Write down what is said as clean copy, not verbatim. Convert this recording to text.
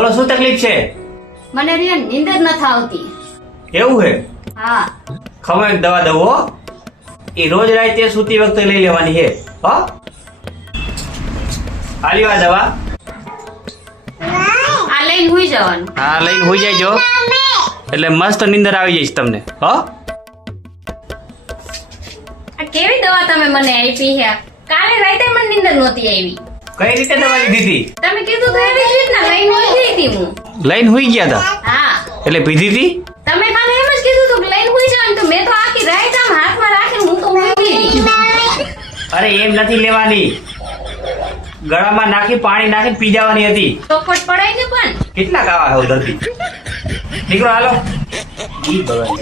બોલો શું તકલીફ છે? મને રિયા નીંદર નથી આવતી. એવું હે? હા. ખમો એક દવા દઉં હો. એ રોજ રાતે સૂતી વખતે લઈ લેવાની છે. હો આલ્યો આ દવા. આ લઈને હુઈ જવાનું. હા લઈને હોઈ જાયજો એટલે મસ્ત નીંદર આવી જઈશ તમને. હો આ કેવી દવા તમે મને આપી છે? કાલે રાતે મને નીંદર નહોતી આવી. કઈ રીતે દવા લીધી હતી? તમે કીધું તો એવી જ રીતના લઈને હુઈ ગઈ હતી હું. લઈને હોઈ ગયા હતા હા. એટલે પીધી હતી? તમે ખાલી એમ જ કીધું હતું કે લઈને હુઈ જવાનું, તો મેં તો આખી રાત આમ હાથમાં રાખીને હું તો હુઈ ગઈ. અરે એમ નથી લેવાની, ગળામાં નાખી પાણી નાખી પી જવાની હતી. ચોખવટ પડાય ને પણ. કેટલા કાવા હો ધરતી નીકળો હાલો. ઈ બગાડ.